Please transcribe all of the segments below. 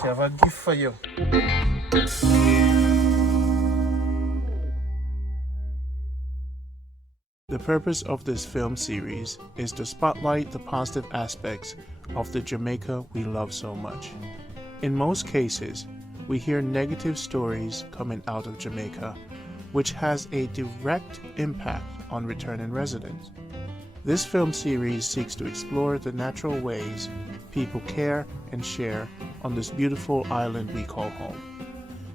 She have a gift for you. The purpose of this film series is to spotlight the positive aspects of the Jamaica we love so much. In most cases, we hear negative stories coming out of Jamaica, which has a direct impact on returning residents. This film series seeks to explore the natural ways people care and share on this beautiful island we call home.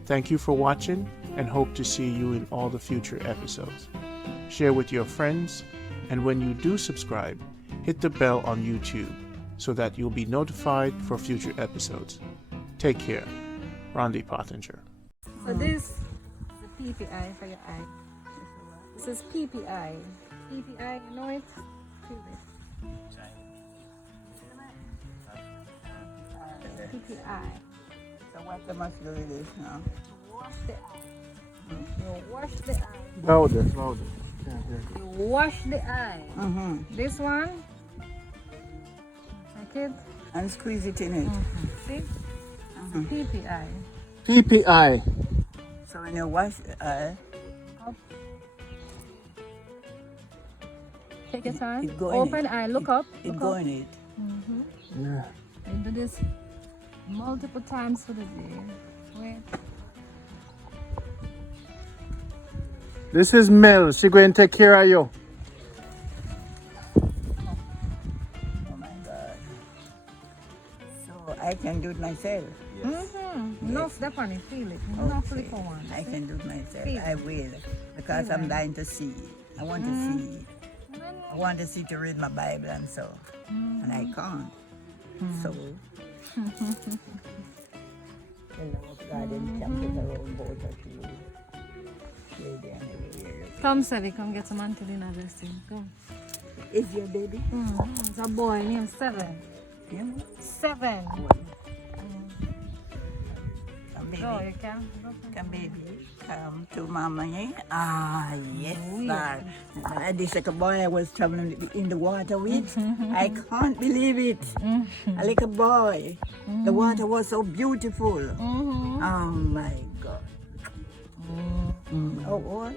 Thank you for watching and hope to see you in all the future episodes. Share with your friends, and when you do subscribe, hit the bell on YouTube so that you'll be notified for future episodes. Take care. Randy Pottinger. So this is the PPI for your eye. This is PPI. PPI, you know it? Feel it. PPI. So what I must do with this now? Wash the eye. You wash the eye. Louder. You wash the eye. This one, like it, And squeeze it in it. see? PPI. PPI. So when you wash the eye, Up. Take your time. it go in Open it. eye. Look up. It Look go up. in it. Yeah. You do this multiple times for the day. Wait. This is Mel. She going to take care of you. Oh my God. So I can do it myself. No step on it. Feel it. No Okay. flip on one. I can do it myself. Feel I will. Because Feel I'm it. dying to see. I want to see. I want to see to read my Bible and so. And I can't. So. The love of God and come to the own boat of you. Lady and everywhere. Come, Sevi. Come get some Aunty Lina blessing. Go. Is your baby? It's a boy named Seven. Yeah. 7. Come baby. Go, you can. Go. Come baby. Come to mama, yeah? Ah, yes, sir. This like a boy I was traveling in the water with. I can't believe it. A little boy. The water was so beautiful. Oh my God. Oh, what?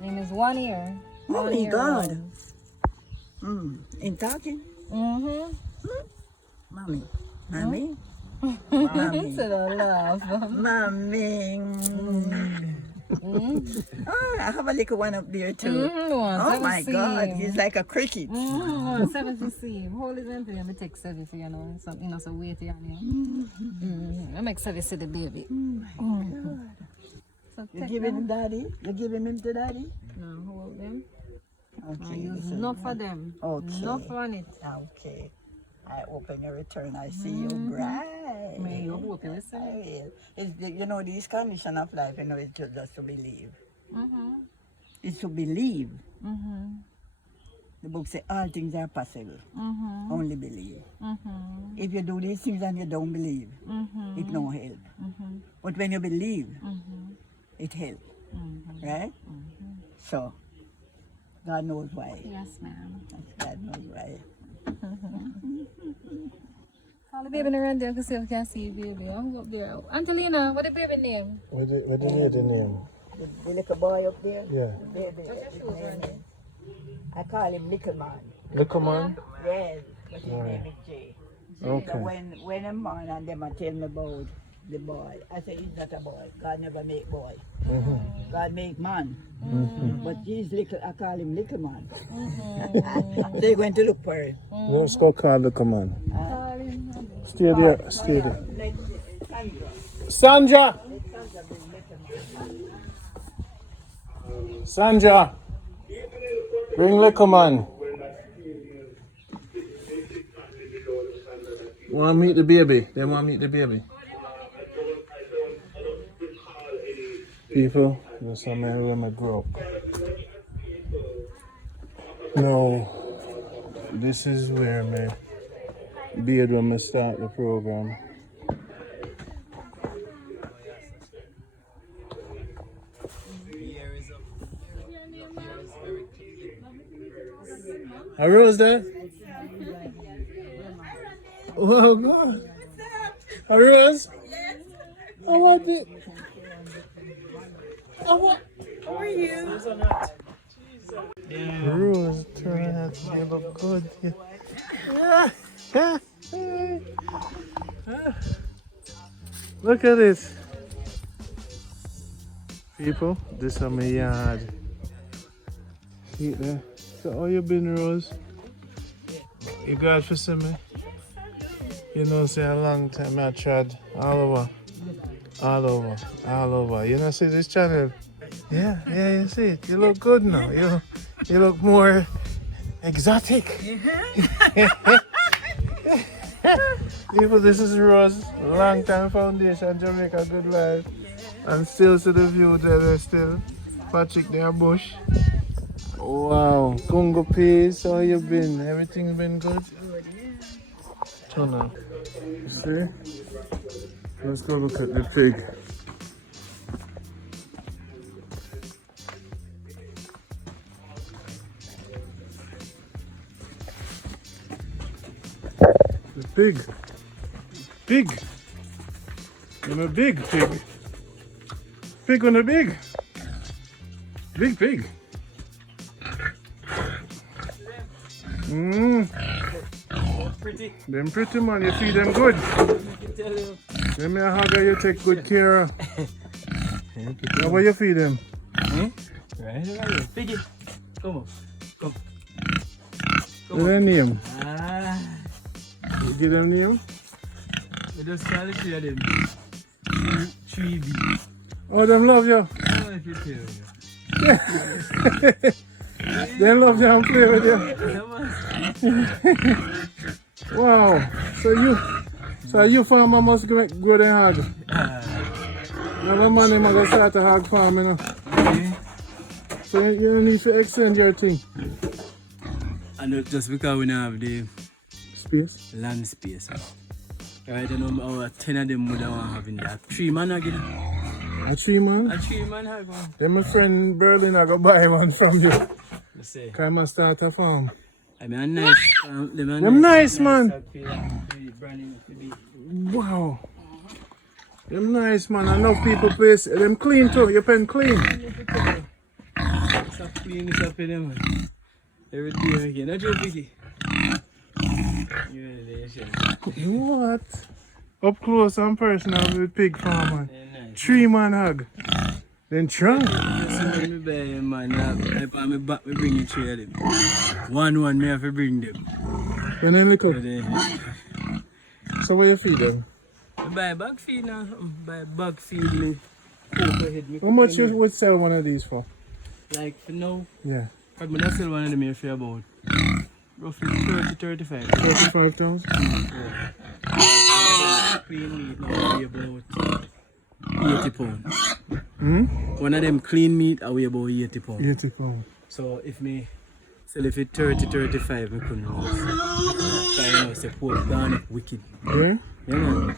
Name is 1 year. Oh 1 my year God. old. In talking? Mommy. Mommy. Instead of love. Mommy. Oh, I have a little one up there too. Oh my God, he's like a cricket. 7 to see him. Hold his hand to him. I take 7 for you know. Something else so weighty on you. I make 7 see the baby. So You take give him them. daddy? You give him to daddy? No, hold them. Okay. Use this is enough for one. them. Okay. Enough on it. Okay. I open your return. I see you bright. May you hope you I listen. will. It's the, you know, this condition of life, you know, it's just to believe. It's to believe. The book says all things are possible. Only believe. If you do these things and you don't believe, it no help. But when you believe, it helps. Right? So, God knows why. Yes, ma'am. God knows why. Call the baby around there because you can see the baby. I'll go up there. Aunty Lina, what the baby name? What the lady name? The little boy up there? Yeah. Baby, What's your shoes around there? I call him Little Man. Little man? Yes, but his name is Jay. Okay. So when I'm born and them tell me about the boy, I say he's not a boy. God never make boy. God make man. But he's little, I call him Little Man. So you're going to look for him. Let's go call the command. Stay there. Stay there. Sandra! Sandra! Bring little man. Want to meet the baby? They want to meet the baby. People, there's some area where I grew up. No, this is where my beard when I start the program. A rose there? Oh God. A rose? I want it. How are you? Rose, turn out to look good. Yeah. Look at this. People, this is my yard. See it there? So how you been, Rose? You glad for seeing me? You know, say a long time I tried all over. You know, see this channel? Yeah, you see it. You look good now. You look more exotic. People, this is Rose, long time foundation, Jamaica Good Life. And still to the view there, still. Patrick there, bush. Wow, Congo peas, how you been? Everything been good? Turn on. You see? Let's go look at the pig. The pig. Pig. I'm a big pig. Pig on a big. Big pig. Pretty. Them pretty man, you feed them good. Let me hug you take good care of. How about you feed them? Right here. Piggy. Come on. Come. What's their name? Ah. You give them name? We just call it 3 of them. 3B. Oh, them love you. Oh, if you tell you. They love you and play with you. Wow. So you farmer must go there hard. Another man him gonna start a hog farm, you know. So you need to extend your thing. And just because we don't have the Space? land space. Right, you know, our 10 of them would want having that 3 man again. A 3 man? A 3 man hog one. Then my friend Berlin I go buy one from you. Let's say. Cause I must start a farm. I mean, a nice. Them nice, man. Branding to be. Wow. Them nice, man. Enough people place. Them clean too. Your pen clean. Stop cleaning this up in them, man. Every day again. Not your biggie. What? Up close and personal with pig farmer. Yeah, nice. 3 man hog. Then trunk. Just when me buy him, man, I on my back, me bring it 3 of them. One, me have to bring them. And then look But up. then, So where you feed them? I buy bag feed now. Buy bag feed me. Overhead, me How much cook you them. would sell one of these for? Like for now, Yeah. I'm not sell one of them here for about roughly 30-35. 35,000? Yeah. Clean meat now weigh about 80 pounds. One of them clean meat I weigh about 80 pounds. 80 pounds. So if me sell it for 30-35, I couldn't lose. Because you know, say pork gone up wicked. Yeah? You know?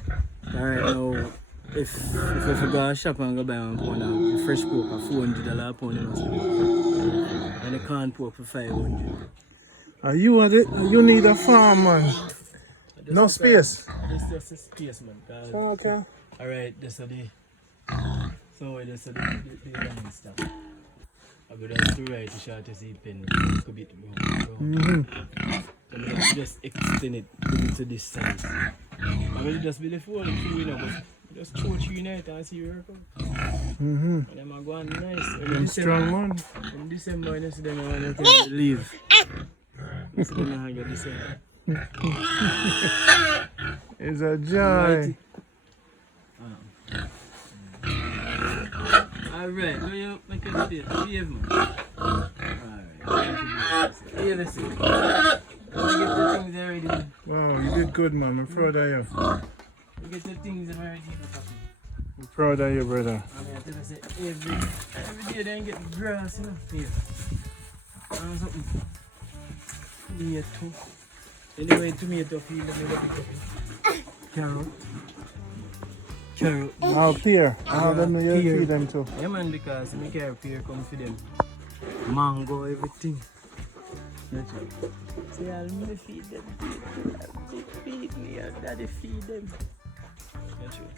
Alright now, if I go to shop and go buy one pound of fresh pork for $400 a pound, you must be. And the corn pork for 500. You want it? You need a farm, man. No space. It's just a space, man. Okay. Alright, that's a day. So that's a the land stuff. I would have to write to short to see pen a bit more. And then just extend it to this size. I will just be the phone through, you know, but just throw 3 nights and see where it goes. And then I go on nice. I'm strong, man. In December, I see them when I can leave. I see them I get December. It's a joy. Alright, do you make a space? Behave, man. Alright. Here, let's see. Let me get the things ready, man. Wow, you did good, man. I'm proud of you. We get the things ready for coffee. I'm proud of you, brother. I mean, I tell you, say, every day they get grass, you know. Here. And something. Tomato. Anyway, tomato field, let me get the coffee. Carrot. Oh, pear. Oh, then you pear. feed them too. Yeah, man, because I carry pear come for them. Mango, everything. That's right. See, I'll feed them. I'll feed me, I'll daddy feed them. That's right.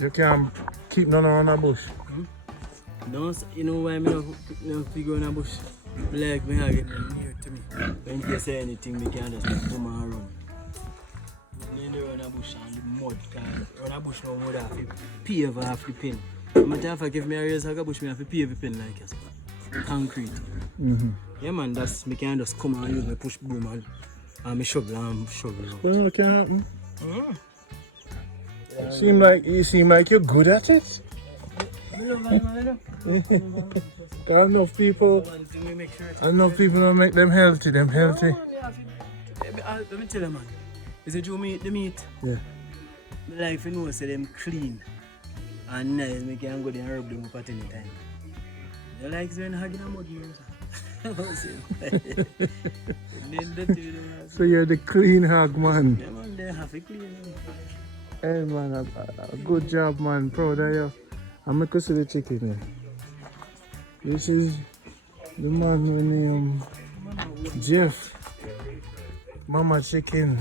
You can't keep none around the bush. No, you know why I don't figure in a bush? Like me have it near to me. When you say anything, me can just come and run. Then they run a bush and the mud, because run a bush no mud have to pave half the pin. Matter of fact, if me a raise a bush, me have to pave the pin like this. Concrete. Yeah man, that's me can just come and use my push broom and me shovel and shovel. Well, it can happen. You seem like you're good at it. Enough people don't make them healthy. Let me tell you man, is it you meat the meat? Yeah. My life you know say them clean and nice, me can go there and rub them up at any time. You like when hugging a mud here, So you're the clean hog man. Yeah man, they have to clean. Hey man, a good job man, proud of you. I'm going to see the chicken here. This is the man named Jeff. Mama chicken.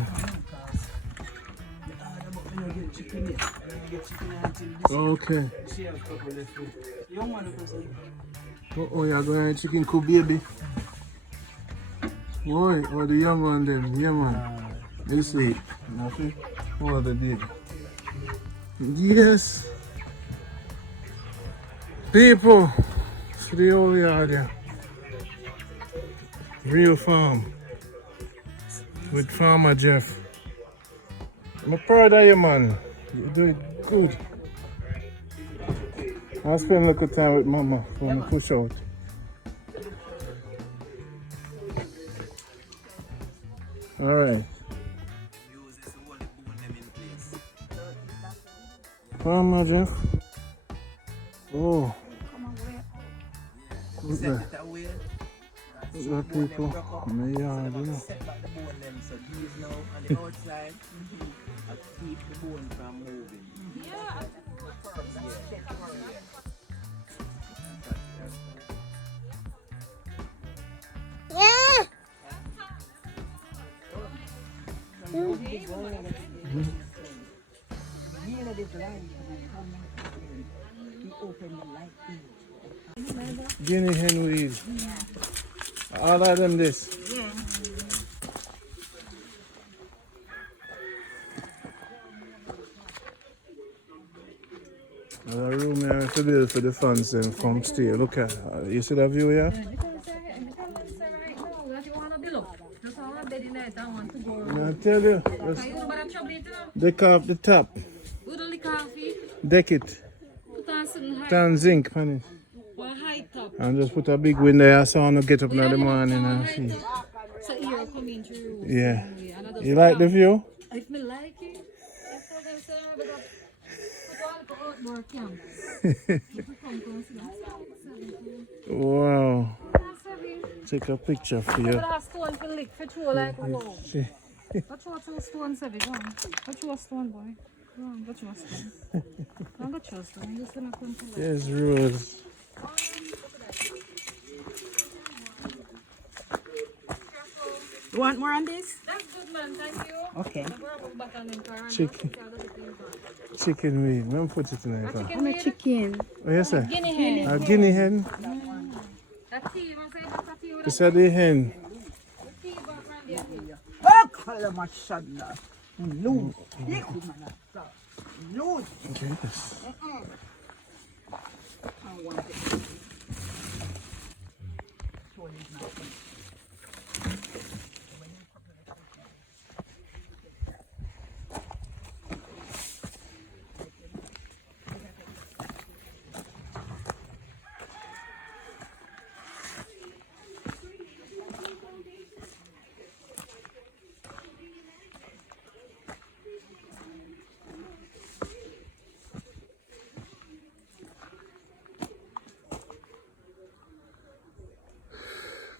Okay. Oh, you're going to chicken cook baby. Boy, or the young one then. Yeah man. You see. Nothing. Oh, the baby. Yes. People, for the whole yard here. Real farm. With Farmer Jeff. I'm proud of you, man. You do it good. I'll spend a little time with Mama when I push out. Alright. Farmer Jeff. Oh. Look there. Look at people in the yard, you know. Set back the bone them, so these now on the outside, I keep the bone from moving. Guinea hen weed. All of them this. There's a room here to build for the fans and come stay. Look at you see that view here? I tell you, deck off the top. Deck it. Turn zinc on it. And just put a big window here so I don't get up in the morning and see. Yeah. You like the view? If me like it, Wow. Take a picture for you. Stone for lick for true like wow. That's what two stones have go on. That's what stone boy. Go on, that's what stone. I'm not trust them. You're gonna come to Yes, Rose. You want more on this? That's good man, thank you. Okay. Chicken wing. Let me put it in there. I'm a chicken. Oh, yes, sir. Guinea hen. A guinea hen. This is the hen. Oh, color mashallah. Loose. Loose. Okay. I want it.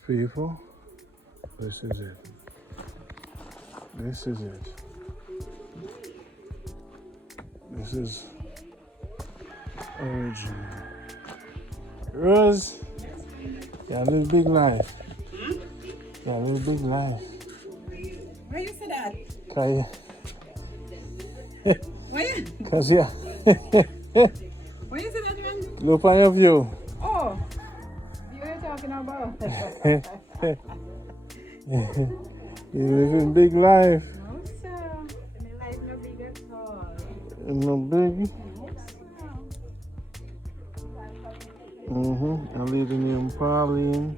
People, this is it. This is it. This is original. Rose, you live big life. You live big life. Why you say that? Cause Why? Cause yeah. What you say that, Randy? Look on your view. Oh, you ain't talking about. You live in big life. No, sir. My life no big at all. No big. No, sir. I'm leaving you Pauline.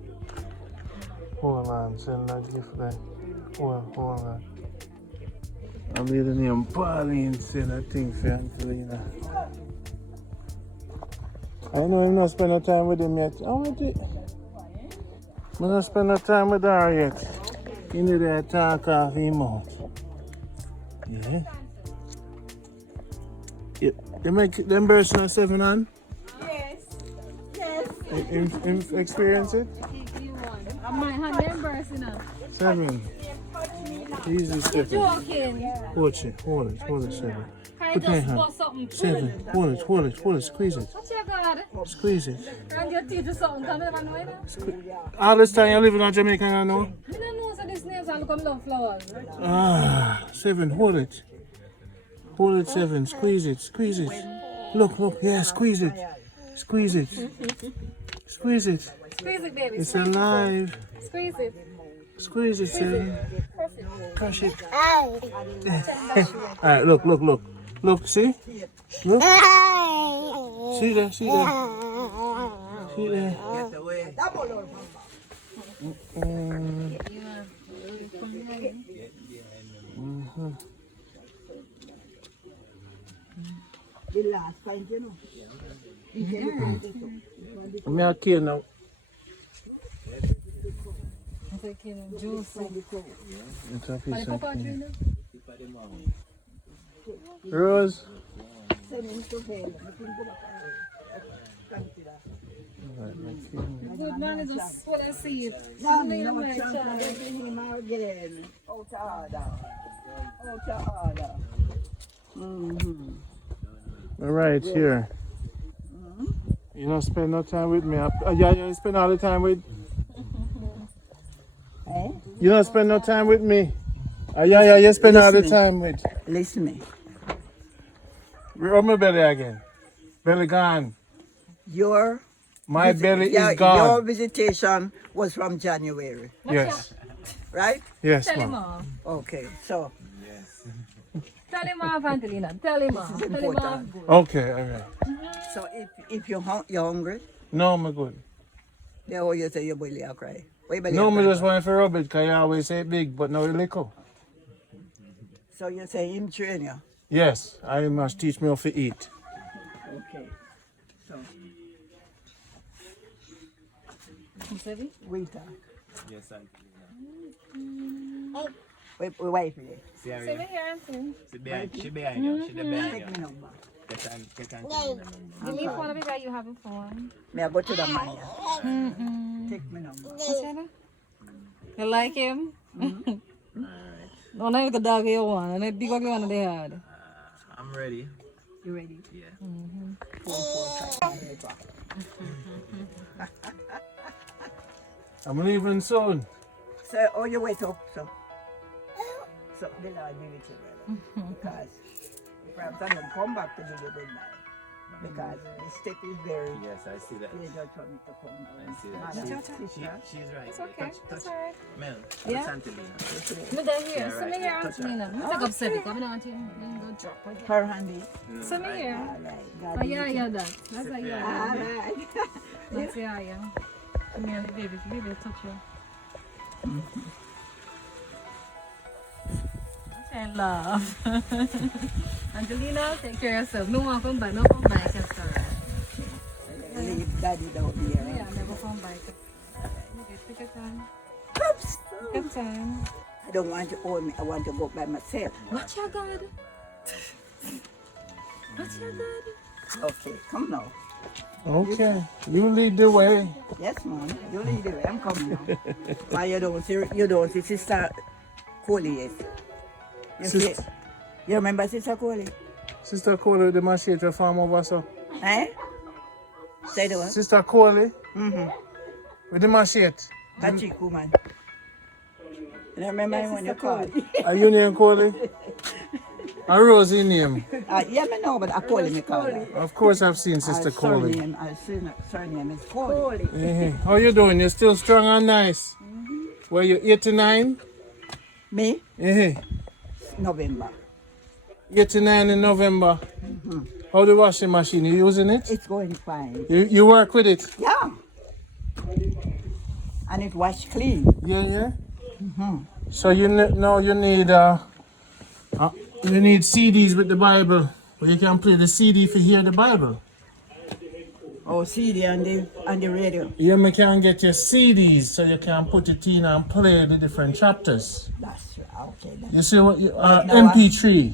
Hold on, send that gift there. Hold on. I'm leaving you Pauline, send that thing for Aunty Lina. I know I'm not spend no time with him yet. I'm not spend no time with her yet. You need to talk off him out. Yeah. You make them birds on 7 on? Yes. Experience it? I might have them birds in her. 7. Easy 7. Joking. Hold it, 7. Put my hand. 7. Hold it, squeeze it. What you got? Squeeze it. And your teeth or something, come here, man. All this time you're living in Jamaica, I know? I don't know, so these names all come love flowers. 7, hold it. Hold it, 7. Squeeze it. Look, yeah, squeeze it. Squeeze it. Squeeze it, baby. It's alive. Squeeze it. Squeeze it, 7. Crush it. Alright, look. Look, see? Look. See there. The last pint, you know. I'm not kidding now. Rose. Good man, just want to see it. No, getting him again. Out of order. Right here. You don't spend no time with me. Yeah, you spend all the time with. You don't spend no time with me. Yeah, you spend all the time with. Listen me. Rub my belly again. Belly gone. My belly is gone. Your visitation was from January, Yes. right? Yes, Tell him ma'am. off. Okay, so Tell him off, Aunty Lina. Tell him off. this is Tell him off. important. Good. Okay, all right. So if you're hungry, No, I'm good. they always say your belly will cry. Why your belly No, a me cry? just want to rub it because you always say big, but now it little. So you say him train you. Yes, I must teach me how to eat. Okay. So You see it? we talk. Yes, Aunty We wait for you. See her See here? me here, Aunty. She behind you. She behind Take you. me number. Get Aunty Lina. The leaf one because you have it for one. May I go to the man? Take me number. You like him? No, I like a dog you want. And I big ugly one they had. I'm ready. You ready? Yeah. 4, 4, 5. I'm leaving soon. So, you wait up, so the Lord give it to you, because perhaps I don't come back to do your goodbye, because the step is very, Yes, I see that. you don't want me to come down. I see that. She's right. It's okay. It's alright. Mel, Yeah? that's Aunty Lina. Me there here. Yeah, See right. me here, Touch Aunty her. Lina. Me take up set it. Come on, Aunty. You go drop it. Her handy. See me here. God, Oh, yeah, that. That's a yeah. Alright. That's yeah. Come here, baby. Baby, touch you. I love. Angelina, take care of yourself. No one come back. No come back. It's alright. Leave daddy down here. Yeah, never come back. Okay, take your time. Take your time. I don't want to own me, I want to go by myself. Watch your God. Watch your God. Okay, come now. Okay, you lead the way. Yes, mom, you lead the way, I'm coming now. Why you don't see Sister Coley yet? You see, Sister- you remember Sister Coley? Sister Coley, the machete farm over so. Eh? Say the what? Sister Coley, Mm-hmm. with the machete. Pachiku, man. You remember him when you called? Are you named Coley? A Rosie name. Yeah, I know, but I call him Coley. Of course I've seen Sister Coley. Surname is Coley. How you doing? You still strong and nice? Were you 89? Me? November. 89 in November. How the washing machine? You using it? It's going fine. You work with it? Yeah. And it wash clean. Yeah. So you now you need CDs with the Bible. Where you can play the CD for hear the Bible. Oh, CD on the radio. Yeah, me can get your CDs so you can put it in and play the different chapters. That's right. Okay. You see what MP3.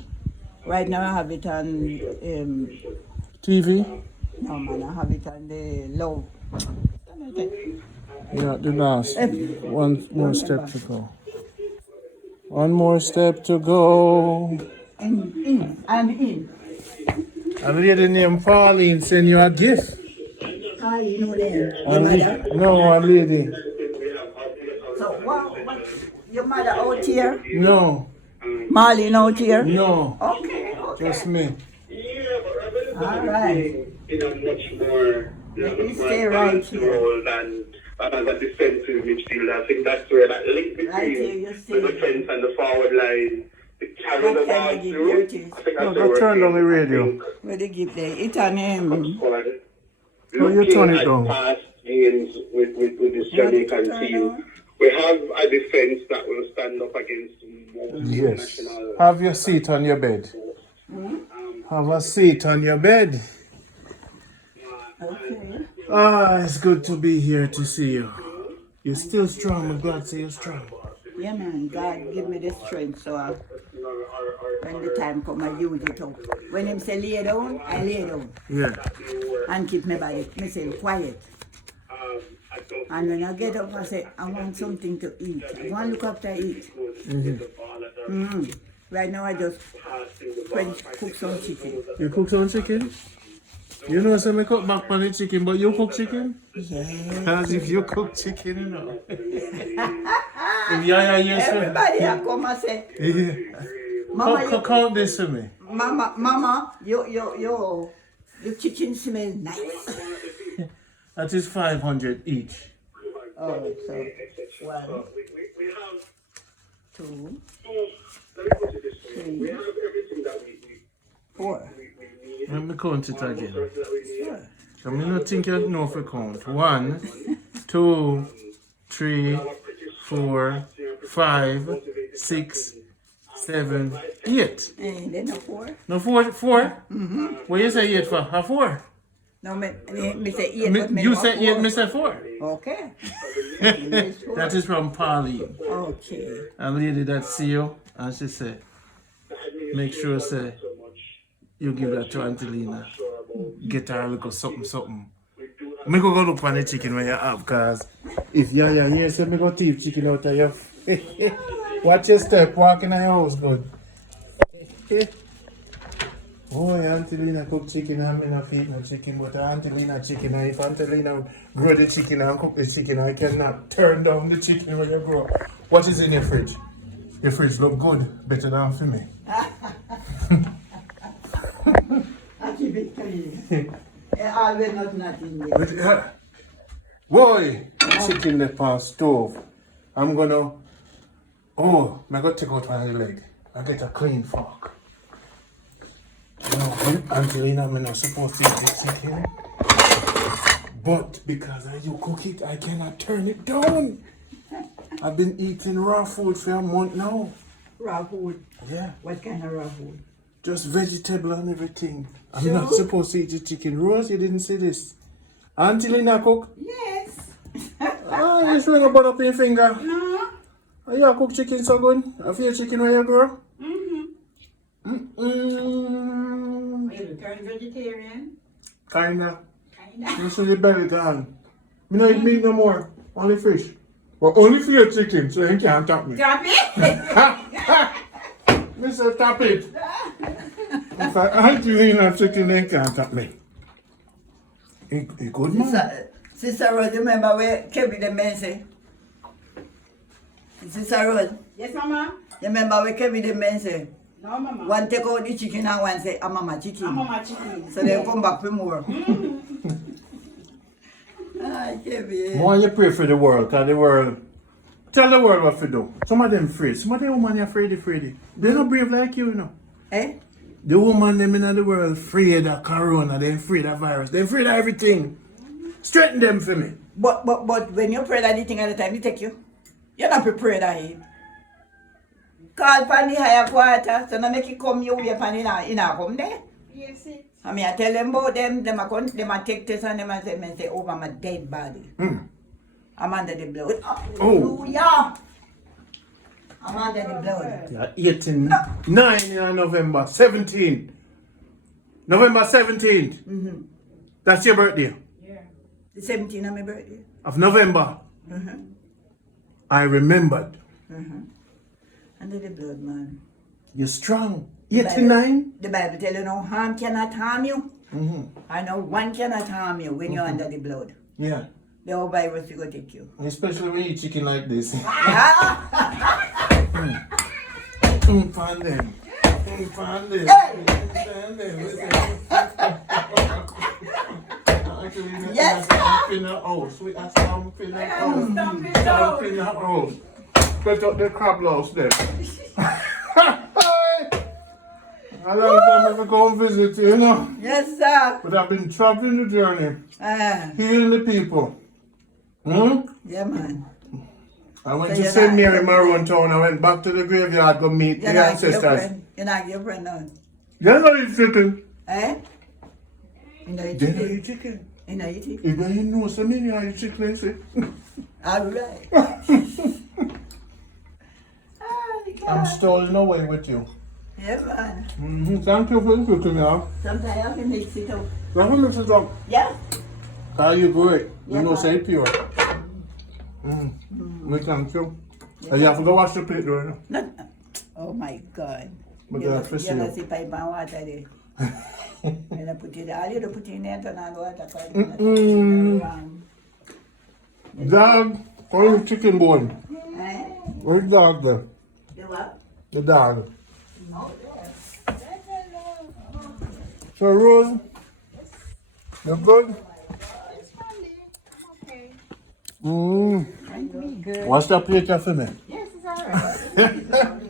Right now I have it on TV? no man, I have it on the low. Yeah, the last. One more step to go. One more step to go. In. A lady named Pauline send you a gift. Hi, you know them. No, a lady. So what your mother out here? No. Marlene out here? No. Okay. Just me. All right. In a much more You stay right here. role than as a defensive midfielder. I think that's where that link Right here, between you the see. defense and the forward line, the carry the What ball kind of through. duties? I think that's No, turn down the radio. Where they give the it on him. Oh, you turn it down. Past games with this Jamaican team. We have a defense that will stand up against most Yes. international. Have your seat on your bed. Have a seat on your bed. Okay. It's good to be here to see you. You're still strong. I'm glad to see you're strong. Yeah, man. God give me the strength so when the time come, I use it up. When him say lay down, I lay down. Yeah. And keep my body, myself quiet. And when I get up, I say, I want something to eat. I want to look after eat. Right now, I just cook some chicken. You cook some chicken? You know, so I cook back on the chicken, but you cook chicken? Yeah. Because if you cook chicken, you know. If yes, Everybody I come and say, yeah. Mama, Count this for me. Mama, your chicken smell nice. That is 500 each. Oh, so 1, 2, 3, 4. Let me count it again. Sure. I mean, I think you know if you count. 1, 2, 3, 4, 5, 6, 7, 8. And then a 4. No, 4? What you say 8 for? A 4? No, me say 8, but me You know say 8, 4. me say 4. Okay. That is from Pauline. Okay. A lady that see you, and she said, make sure say you give that to Aunty Lina. Get her a little something. Me go look for the chicken when you have, cause if you're here, say me go thief chicken out of you. Watch your step, walk in the house good. Oh, Aunty Lina cook chicken and me not eat no chicken, but Aunty Lina chicken, and if Aunty Lina grow the chicken and cook the chicken, I cannot turn down the chicken when you grow. What is in your fridge? Your fridge look good, better than for me. I keep it clean. Always not in there. Boy, chicken left on stove. I'm gonna, I gotta take out one of the leg. I get a clean fork. No, Aunty Lina, I'm not supposed to eat the chicken. But because you cook it, I cannot turn it down. I've been eating raw food for a month now. Raw food. Yeah. What kind of raw food? Just vegetable and everything. I'm not supposed to eat the chicken. Rose, you didn't say this. Aunty Lina cook? Yes. You swing a bun up your finger. No. You cook chicken so good? I feel chicken when you grow? You turn vegetarian? Kinda. You see the belly gone. Me not eat meat no more. Only fish. But only for your chicken, so you can't tap me. Drop it. Mr. Tap it. If I Aunty Lina chicken, they can't tap me. He good man. Sister Rose, remember where Kevin the man say? Sister Rose, Yes, Mama? you remember where Kevin the man say? No, mama. One take out the chicken and one say, I'm mama chicken. I'm mama chicken. So they come back for more. I can't be. Why you pray for the world? Cause the world, tell the world what to do. Some of them afraid. Some of them women are afraid. They're not brave like you, Eh? The woman them in the world afraid of corona. They're afraid of virus. They're afraid of everything. Straighten them for me. But when you pray that the thing at the time, they take you. You're not prepared at it. Call for the higher quarter, so now make it come your way upon in a come there. Yes, it. I mean, I tell them about them a take test and them and say, over my dead body. I'm under the blood. Hallelujah. I'm under the blood. Yeah, 89 in November 17th. November 17th. Mm-hmm. That's your birthday. The 17th of my birthday. Of November. I remembered. Under the blood, man. You're strong. 89? The Bible tell you no harm cannot harm you. I know one cannot harm you when you're under the blood. Yeah. The whole virus will go take you. Especially when you eat chicken like this. Yeah. Find them. Find them. Yes. Stamping the house. We are stamping the house. Stamping the house. Put up the crab louse there. I love time to go and visit you, Yes, sir. But I've been traveling the journey, healing the people. Yeah, man. I went to St. Mary Maroon Town. I went back to the graveyard to meet the ancestors. You're not your friend now. You're not eat chicken. Eh? You know you They don't chicken. eat chicken. You know you chicken. If you know so many I eat chicken, see? All right. I'm stolen away with you. Yeah, man. Thank you for the cooking now. Sometimes I have to mix it up. Let me mix it up. Yeah? How you great? Yeah, You know, man. say pure. Me thank you. And you have to go wash the plate though, you know? Not, oh my God. But You that's for have to sure. see pipe and water there. You put it, all you put in there, turn on the water. Dog, call him chicken bone. Eh? Where's the dog there? You what? The dog. No. So Rose, you're good? What's that plate for me? Yes, it's alright.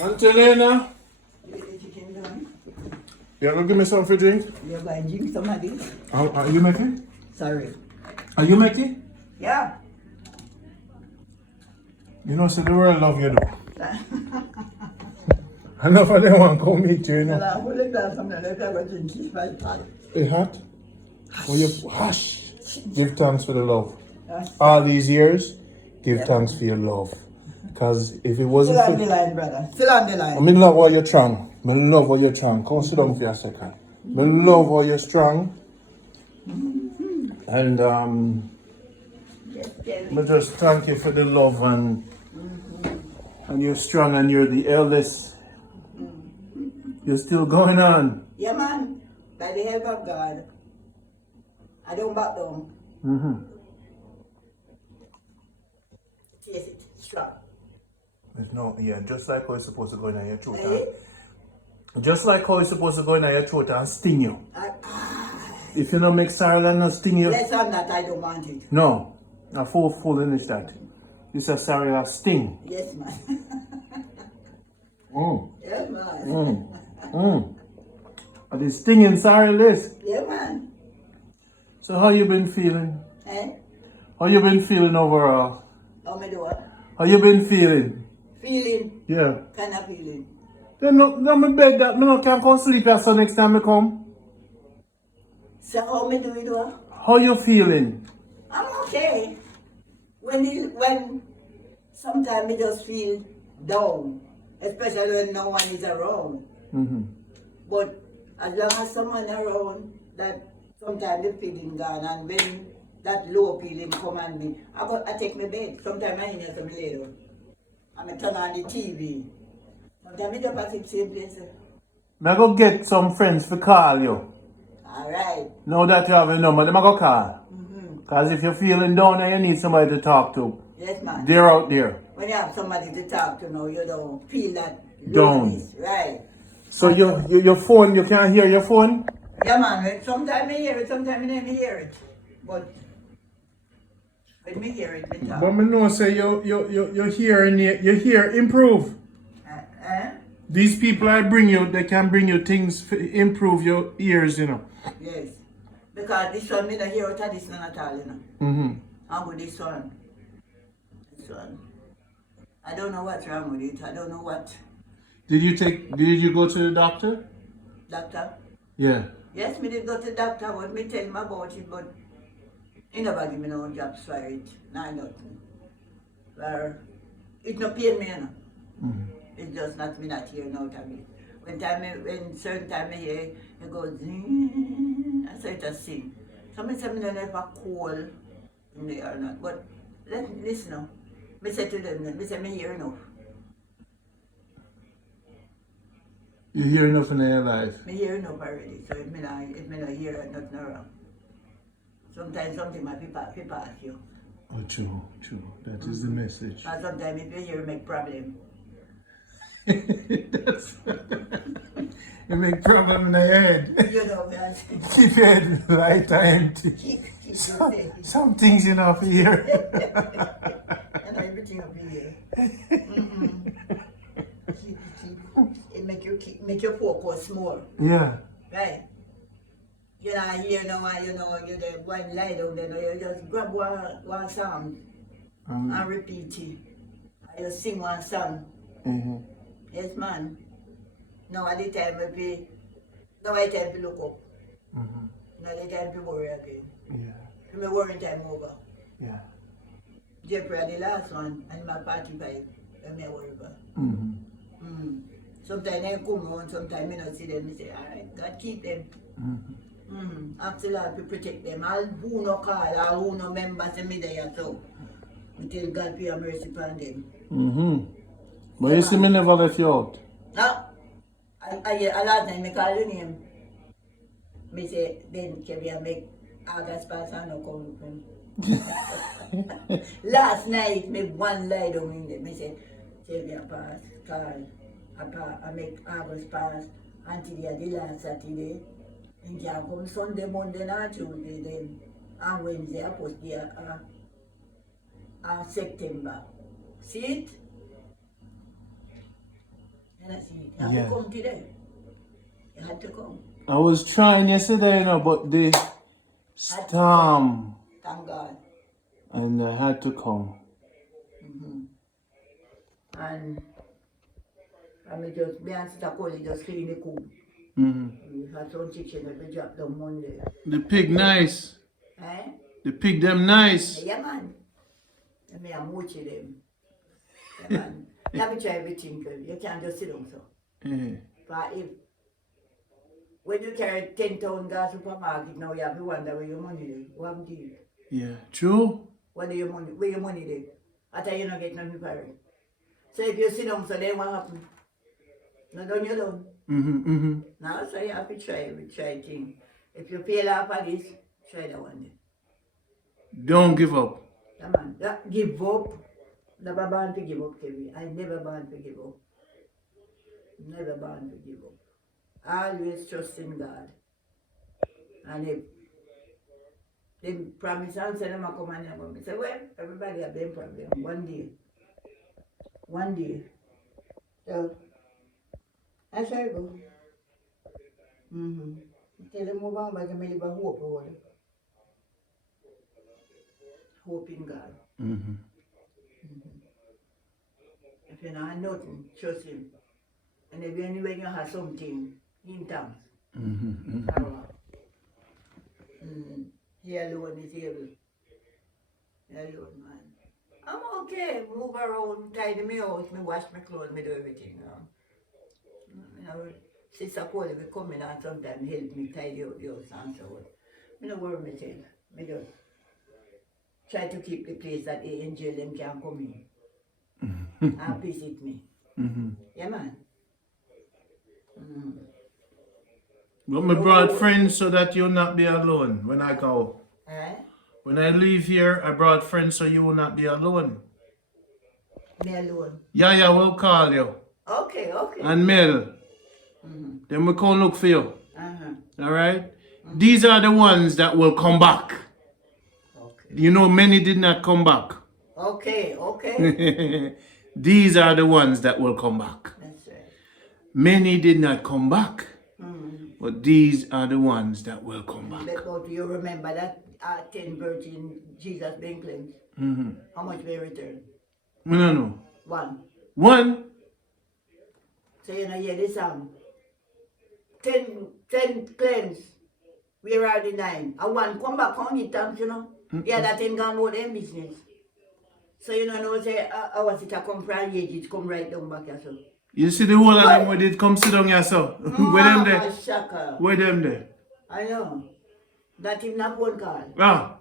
Aunty Lina, You get the chicken done. you gonna give me something to drink? You're going to drink some of this? Are you making? Sorry. Are you making? Yeah. You know, so the world love you though. Enough of them want to come meet you, you know. I'm going to grab some of that. I'm going to drink it by the pot. It hot? Oh, you hush. Give thanks for the love. Yes. All these years, give thanks for your love. Because if it wasn't Still on the for... line, brother. Still on the line. I mean, love how you're strong. I love how you're strong. Come sit down for a second. I love how you're strong. And I just thank you for the love and you're strong and you're the eldest. You're still going on. Yeah, man. By the help of God, I don't back down. Taste it. Strong. There's no, yeah, just like how it's supposed to go in your throat. Just like how it's supposed to go in your throat and sting you. If you don't make sorrel and not sting you. Yes, I'm not. I don't want it. No. A full English that. It's a sorrel a sting. Yes, man. Yes, man. And the stinging sorrel is. Yeah, man. So how you been feeling? Eh? How you been feeling overall? How me do what? How you been feeling? Feeling. Yeah. Kind of feeling. Then no me beg that me no can come sleep here so next time I come. So how me do it what? How you feeling? I'm okay. When sometimes me just feel down, especially when no one is around. But as long as someone around, that sometimes the feeling gone, and when that low feeling come on me, I take my bed. Sometimes I hear some later. I turn on the TV. Sometimes I just pass it same place. I go get some friends to call you. Alright. Now that you have a number, them I go call. Because if you're feeling down and you need somebody to talk to, Yes, man. they're out there. When you have somebody to talk to now, you don't feel that Down. Right. So your phone, you can't hear your phone? Yeah, man. Sometimes I hear it, sometimes I never hear it. But when me hear it, me talk. But me know say your hear improve. These people I bring you, they can bring you things improve your ears, you know. Yes. Because this one, me don't hear what this one at all, you know. Mm-hmm. I'm with this one. This one. I don't know what's wrong with it. I don't know what. Did you go to the doctor? Doctor? Yeah. Yes, me did go to the doctor, but me tell him about it, but he never give me no jobs for it. Nah, nothing. It no pain me, you know. Mm-hmm. It's just not me not hearing out of it. When certain time I hear, it goes zing, I say it a sing. So I say I never call in the or not. But listen now. I say to them, I say I hear enough. You hear enough in your life. I hear enough already, so if me not hear nothing wrong. Sometimes something might be pass you. Oh, true. That is the message. And sometimes if you hear make problem. That's you make problem in the head. You know, man. Keep your head light and empty. Keep Some things you know for hear. and everything will be here. It make your focus more. Yeah. Right? You know, here now, you there one lie down there, you just grab one song and repeat it. And you sing one song. Mm-hmm. Yes, man. Now at the time now I time to look up. Mm-hmm. Now the time to worry again. Yeah. My worrying time over. Yeah. Jeopardy the last one and my party vibe. Let me worry about. Mm-hmm. Sometimes I come on, sometimes I don't see them. I say, alright, God keep them. Ask the Lord to protect them. All who no call, all who no members in me there, so until God pay a mercy upon them. Mm-hmm. But you see me never left you out. No. I last time I call your name. Me say, then Kevin make August pass and no come from. Last night, me one lie down in there. Me say, Kevin pass, call. I make August pass until the last Saturday. And can come Sunday, Monday, and Tuesday, then and Wednesday, I post there September. See it? And I see it. You have to come today. You had to come. I was trying yesterday, you know, but the storm. Thank God. And I had to come. And me and Sister Collie just clean the coop. We had some chicken that we dropped down Monday. The pig nice. Eh? The pig them nice. Yeah, man. And me are mooching them. Yeah, man. You have to try everything, girl. You can't just sit down so. But when you carry 10 pounds gas supermarket now, you have to wonder where your money is. What have you? Yeah, true. Where your money is? After you not get nothing for it. So if you sit down, so then what happens? No, don't you done? Now, so you have to try things. If you fail off of this, try that one day. Don't give up. Come on, give up. Never born to give up, Kevin. I never born to give up. Never born to give up. Always trust in God. And if they promise and say them come and never, I say, well, everybody have them problem. One day. So, I shall go. Tell them move on, but I may live a hope over it. Hope in God. If you know nothing, trust Him. And if when you have something, in thanks. He alone is able. He alone, man. I'm okay. Move around, tidy me house, me wash my clothes, me do everything. You know, Sister Polly will come in and sometimes help me tidy up the house and so on. I don't worry myself. I just try to keep the place that the angel them can come in and visit me. Yeah, man. But me brought friends so that you'll not be alone when I go. Eh? When I leave here, I brought friends so you will not be alone. Me alone. Yeah, will call you. Okay, okay. and Mel. Then we come look for you. Uh-huh. Alright? These are the ones that will come back. Okay. You know, many did not come back. Okay, okay. These are the ones that will come back. That's right. Many did not come back. But these are the ones that will come back. But you remember that 10 virgin Jesus being cleansed? How much they return? No. One. One. So you know, hear this song. 10 cleansed. Where are the 9? And one come back on it, you know. Yeah, that ain't gone about them business. So you know, say, I was it a come from age, it come right down back here, so. You see the whole of them where they come sit down here, so. Where them there? Shaka. Where them there? I know. That even a phone call. Ah.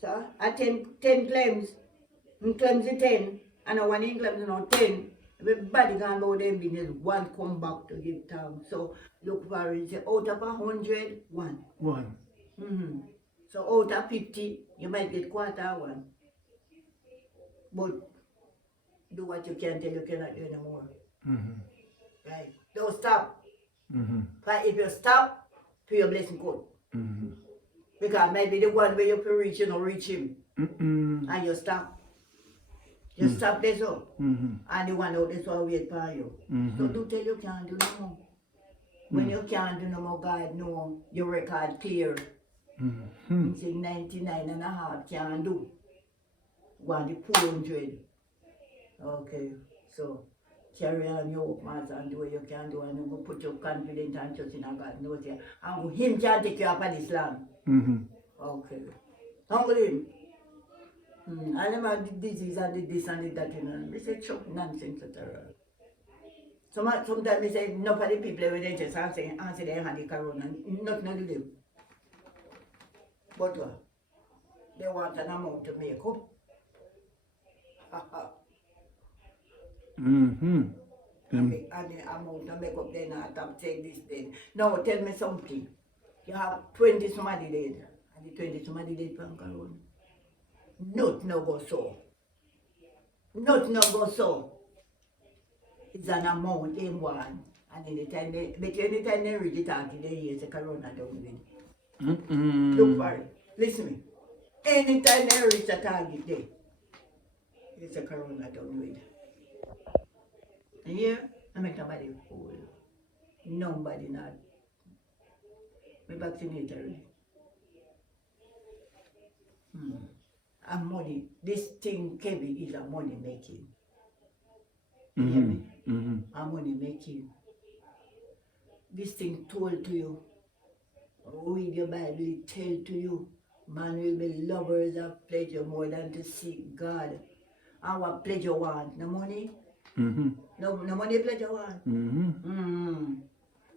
So, I 10 claims. Claims the 10. And I one in claims, you know, 10. Everybody can go them business. One come back to give time. So, look for it. Say, out of 100, one. One. So, out of 50, you might get quarter one. But, do what you can till you cannot do anymore. Right? Don't stop. But if you stop, for your blessing good. Because maybe the one where you can reach, you know, reach him. And you stop. You stop there so. And the one out there so wait for you. So do tell you can't do no more. When you can't do no more, God know your record clear. You say 99 and a half can't do. One the 400. Okay, so carry on your work, master, and do what you can do, and you go put your confidence and trust in God. Knows you. And him can take you up on this land. Okay. Humble him. I never did disease and did this and did that, you know. They say choke nonsense, etc. Sometimes they say, enough of the people when they just answer they had the corona, nothing to do. But what? They want an amount to make up. And the amount to make up, they not have said this then. Now tell me something. You have 20 somebody dead, and the 20 somebody dead from corona. Not no go so. Not no go so. It's an amount in one. And anytime they reach it out, they hear the corona down with it. Look for it. Listen to me. Anytime they reach the target there, it's a corona down with it. And here, I make nobody fool. Nobody not. We vaccinated already. And money, this thing, Kevin, is a money making. You hear me? A money making. This thing told to you. Read your Bible, it tell to you. Man will be lovers of pleasure more than to seek God. And what pleasure want? No money? No money pleasure want?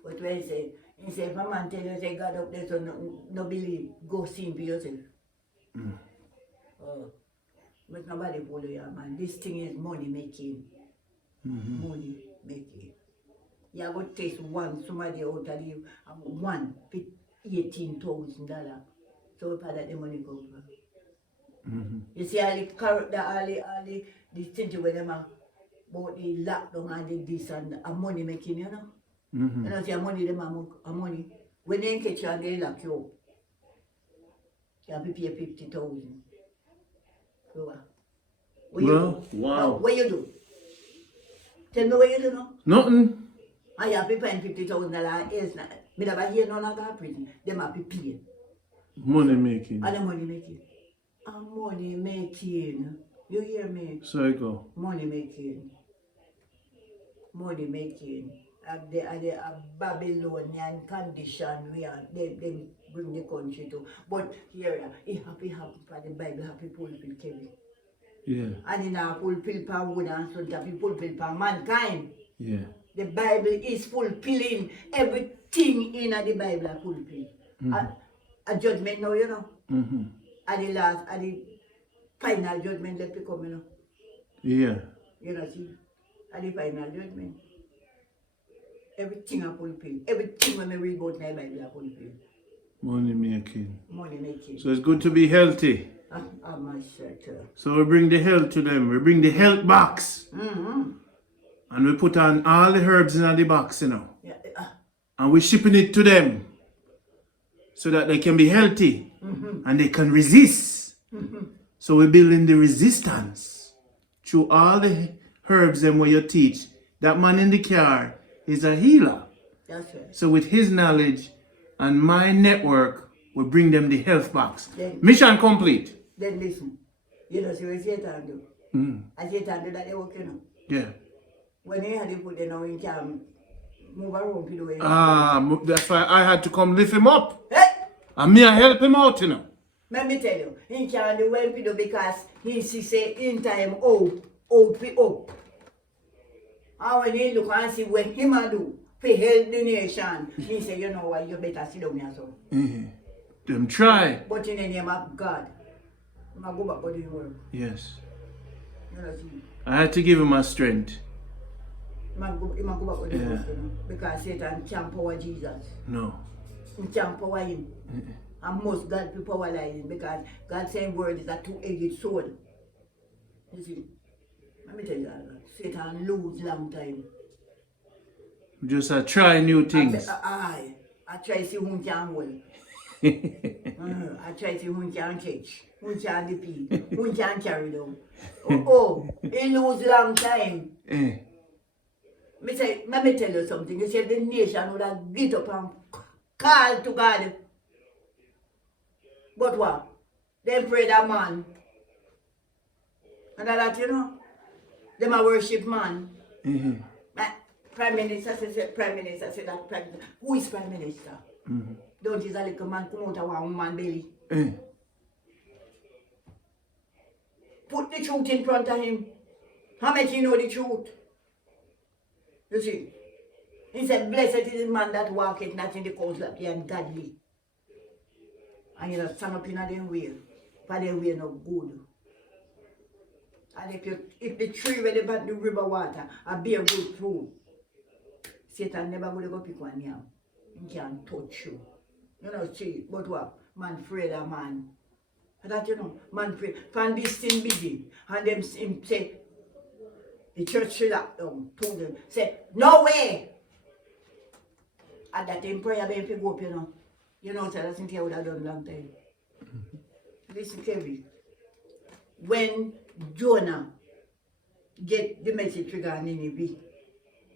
But when he say, if a man tell you, say God up there, so no believe, go see him for yourself. But nobody follow you, man. This thing is money making. Money making. You go taste one, somebody out of you, one for $18,000. So we that the money go for. You see all the this thing with them about the lockdown and the this and money making, you know? You know, see money them a money. When they catch you and they lock you up, you have to pay 50,000. So what you do? Wow. No, what you do? Tell me what you do now. Nothing. I have to pay $50,000 else. Me never hear none of that prison. Them have to pay. Money making. And the money making. And money making. You hear me? So I go. Money making. Money making. The Babylonian condition we are, they bring the country to. But here, it happy for the Bible, happy fulfill Kevin. Yeah. And in our fulfill for wood and son, happy fulfill for mankind. Yeah. The Bible is fulfilling everything in the Bible are fulfilled. A judgment now, you know. And the last, and the final judgment let me come, you know. Yeah. You know, see? And the final judgment. Everything are fulfilled. Everything when we read about my Bible are fulfilled. Money making. Money making. So it's good to be healthy. I'm a shelter. So we bring the health to them. We bring the health box. And we put on all the herbs in the box, you know. Yeah. And we're shipping it to them so that they can be healthy and they can resist. So we're building the resistance through all the herbs and what you teach. That man in the car is a healer. That's right. So with his knowledge and my network, we bring them the health box. Then- Mission complete. Then listen. You know, see what Satan do? I Satan do that they work, you know. Yeah. When he had to put them on, he can move around to the way. That's why I had to come lift him up. Hey! And me I help him out, you know. Let me tell you, he can't do well people because he say in time out be up. And when he look and see what him a do for help the nation, he say, you know what, you better sit down here so. Them try. But in the name of God, I go back to the world. Yes. You know, see. I had to give him a strength. He go back to the world, you know, because Satan can't power Jesus. No. He can't power him. And most God be power like him because God's same word is a two-edged sword. You see, let me tell you that. Satan lose long time. Just try new things. I try to see who can hold. I try to see who can catch, who can defeat, who can carry down. He lose long time. Let me tell you something. You see, the nation would have get up and call to God. But what? They pray that man. And that, you know, them a worship man. Prime Minister said that Prime Minister. Who is Prime Minister? Don't is a little man come out of one woman belly. Put the truth in front of him. How much you know the truth? You see? He said, blessed is the man that walketh not in the counsel of the ungodly. And you know, stand up in a them way. For their way no good. And if the tree where they back the river water, a bear good fruit, Satan never going to go pick one yam. He can't touch you. You know, see, but what? Man afraid of man. That you know, man afraid. From this thing begin. And them him say, the church should have told them, say, no way! And that in prayer, they go up, you know. You know, so that's something I would have done a long time. Listen, Kevin. When Jonah get the message regarding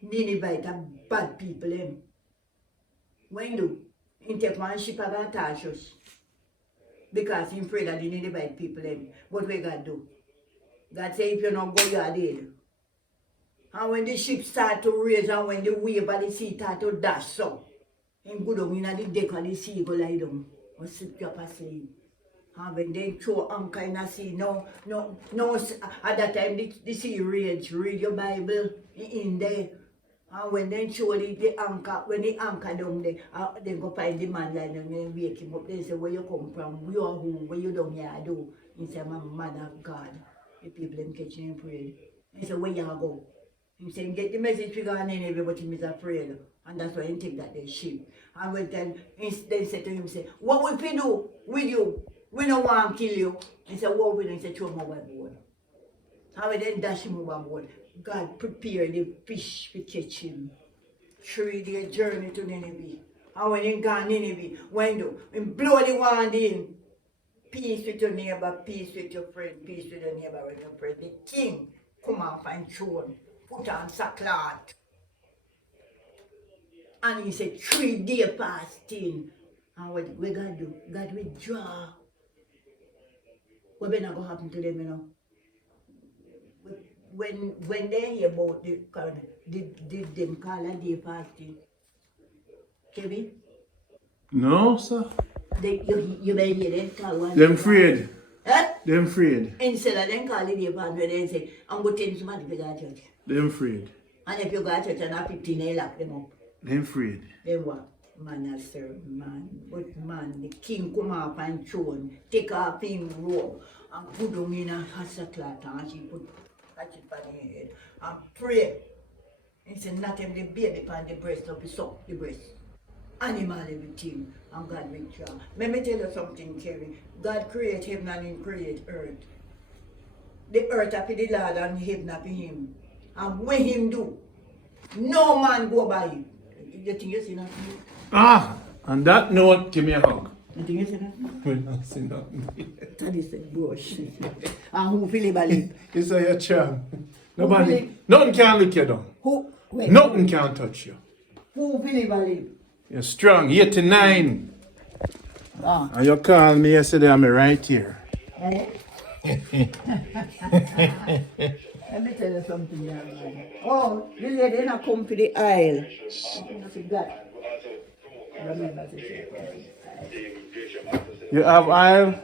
Nineveh are bad people, them. When do? He take one ship of Tarshish. Because he afraid of the Nineveh people, them. What we God do? God say, if you don't go, you are dead. And when the ship start to raise and when the wave of the sea start to dash so, him go down in the deck of the sea, go lie down and sleep up asleep. And when they throw anchor in the sea, no, at that time the sea rage, read your Bible in there. And when they throw the anchor, when the anchor down there, they go find the man lying down and wake him up. They say, where you come from? You are who? Where you down here? I do. He said, I'm a man of God. The people them catching him praying. He said, where you go? He said, get the message regarding everybody, but he is afraid. And that's why he think that they sheep. And when then they said to him, say, what will we do with you? We don't want to kill you. He said, what will we do? He said, throw him overboard. And when they dash him overboard, God prepared the fish to catch him. 3 days journey to Nineveh. And when he gone Nineveh, when do? He blow the wand in. Peace with your neighbor, peace with your friend, peace with your neighbor and your friend. The king come off and throne, put on sackcloth. And he said, 3 days fasting. And what God do? God withdraw. What better go happen to them, you know? When they hear about the corona, did them call a day fasting? Kevin? No, sir. You may hear them call one. Them afraid. Eh? Them afraid. Instead of them call it day fasting, they say, I'm going to tell somebody to go to church. Them afraid. And if you go to church and have 15, they lock them up. Them afraid. Then what? Man has served man. But man, the king come up and throne, take off him robe, and put him in a sackcloth and she put catch it on the head and pray. He said, not him the baby upon the breast of his son, the breast. Animal everything, and God withdraw. Let me tell you something, Kerry. God create heaven and he create earth. The earth happy the Lord and heaven happy him. And when him do, No man go by it. You think you see nothing? Ah, on that note, give me a hug. You think you see nothing? We not see nothing. That is the bush. And who feel it believe? You say your charm. really? Nobody, nothing can lick you down. Who? Wait, Nothing can touch you. Who feel it believe? You're strong, 89. Ah. And you called me yesterday, I'm right here. Eh? Let me tell you something, young man. Oh, the lady not come to the aisle. I forgot. Remember to say. You have aisle?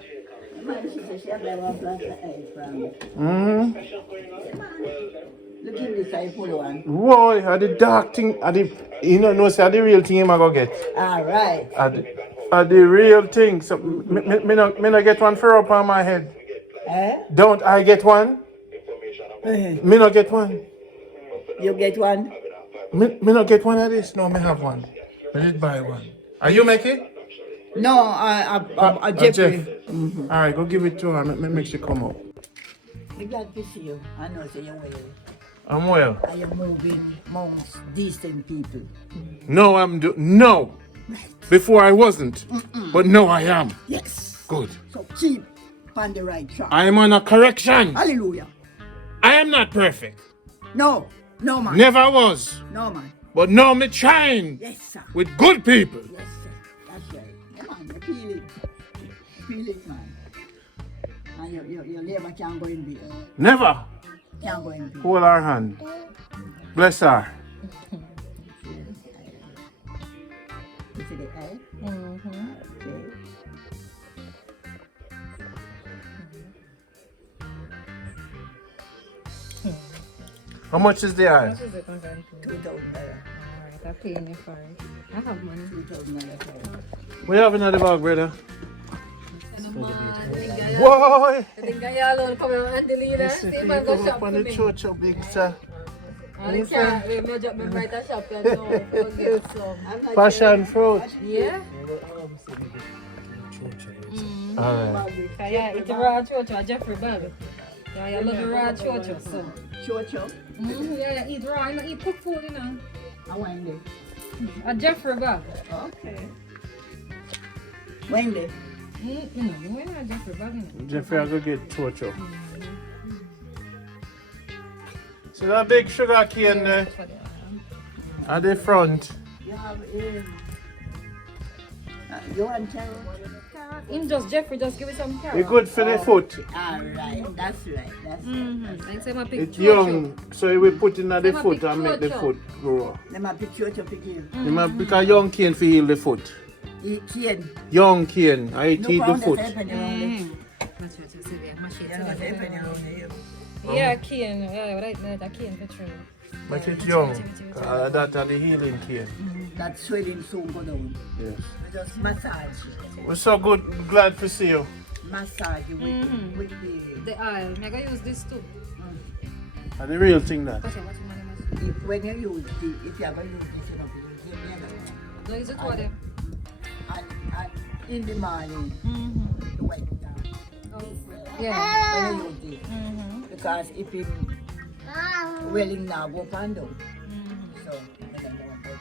Man, she said she have one plant of aisle from. Mm-hmm. Look in this eye, pull one. Whoa, are the dark thing, are the, you know, no, say, are the real thing you go get. All right. Are the real thing. So, me not get one for up on my head. Eh? Don't I get one? Eh. Me not get one. You get one? Me not get one of this. No, me have one. Me did buy one. Are you making? No, Jeffrey. Jeff. All right, go give it to her. Make she come up. I'm glad to see you. I know say you're well. I'm well. I am moving amongst decent people. No, no. Before I wasn't, but now I am. Yes. Good. So keep on the right track. I am on a correction. Hallelujah. I am not perfect. No, no man. Never was. No man. But now me trying Yes, sir. with good people. Yes, sir. That's right. Yeah, man, you feel it. You feel it, man. And your labor can't go in there. Never. Can't go in there. Hold her hand. Bless her. You see the eye? Okay. How much is the eye? What is it, okay? $2,000. Alright, I'll pay you for it. I have money. $2,000. What you have in the bag, brother? Man, Boy! I think I alone come on Aunty Lina. See if I go shop on for the me. church of big sir. And I can't remember drop me right at shop and now I'll get some. Passion fruit. Yeah? Alright. Yeah, it's a raw chocho, Jeffrey bag. Yeah, you love the raw chocho, so. Chocho? Yeah, you eat raw, you don't eat cooked food, you know. I went there. A Jeffrey bag. Okay. When there? We're not Jeffrey bag, you know. Jeffrey, I'll go get chocho. See that big sugar cane there? At the front. You have you want carrot? In just Jeffrey, just give it some carrot. It's good for the foot. Alright, that's right. That's right. Like say my pick It's young, so you will put it in the Say foot my and make the chocho. foot grow. Let me pick chocho pick you. You might pick a young cane for heal the foot. Eat cane. Young cane, I eat the foot. Yeah, cane. Yeah, right now, that cane for true. But it's young. That's the healing cane. That swelling soon go down. Yes. We just massage. We're so good, glad to see you. Massage with the The oil. I'm going to use this too. And the real thing that. Okay, what's money must when you use the, if you ever use this, you know, you give me another one. do? Use it for them. And in the morning, you wipe it down. Yeah. When you use this. Because if it welling now go up and down. So, I don't know, but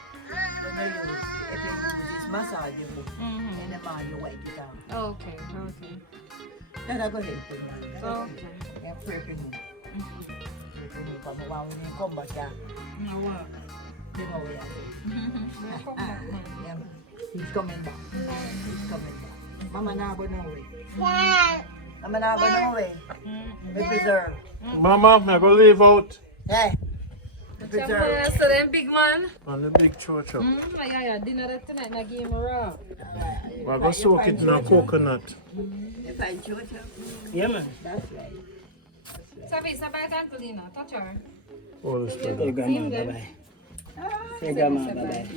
when you use, if you use this massage, you put in the morning, you wipe it down. Okay, okay. Then I go ahead to you. Okay. Yeah, pray for me. Because when you come back here, you know where yeah, he's coming back. He's coming back. Mama now go nowhere. Mama now go nowhere. We preserve. Mama, I'm going to leave out Hey. We preserve. So them big man. on the big chocho. Yeah, dinner that tonight, na game raw. We're going to soak it in a coconut. You find chocho? Yeah, man. That's right. Sabi, sabay ka Aunty Lina. Touch her. Oh, the Say stuff. grandma, bye-bye. Say grandma, bye-bye.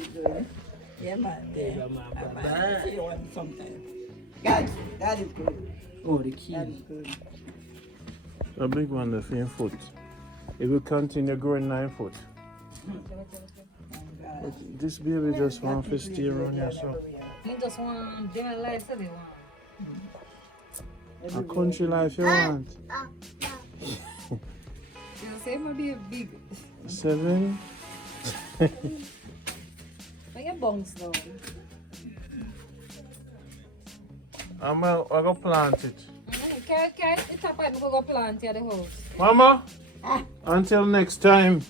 Yeah, man. Say grandma, Bye. bye-bye. See you one sometime. God, that is good. Oh, the key. That is good. A big one, the same foot. It will continue growing 9 foot. But this baby just wants to stay around here, so. He just want dinner life, so they want. A country life you want. You say it might be a big. 7. I get bunks down. I'm gonna plant it. Carry the top and go plant here at the house. Mama, until next time,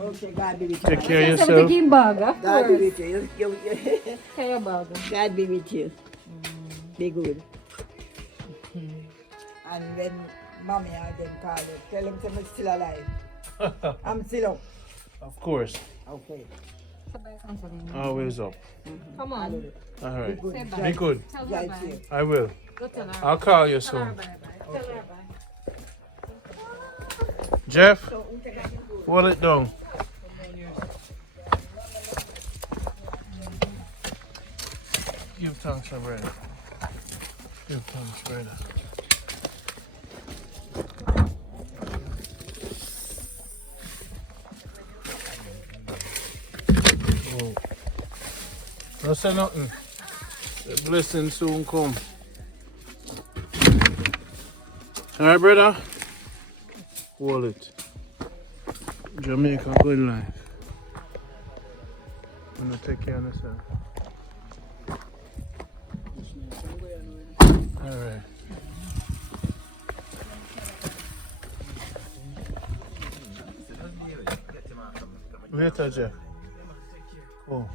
Okay, God be with you. take care of So yourself. taking bag God be afterwards. with you. Carry your bag. God be with you. Be good. And when mommy and them call you, tell them I'm still alive. I'm still up. Of course, Okay. always up. Come on. All right, Say bye. be good. Tell her Drive bye. safe. I will. Go tell her. I'll call you Tell her soon. bye bye. Tell her bye. Jeff, hold it down. Give thanks, my brother. Give thanks, brother. Oh. Don't say nothing. The blessing soon come. Alright, brother? Hold it. Jamaica Good Life. I'm gonna take care of yourself. Alright. Later, Jeff. Cool.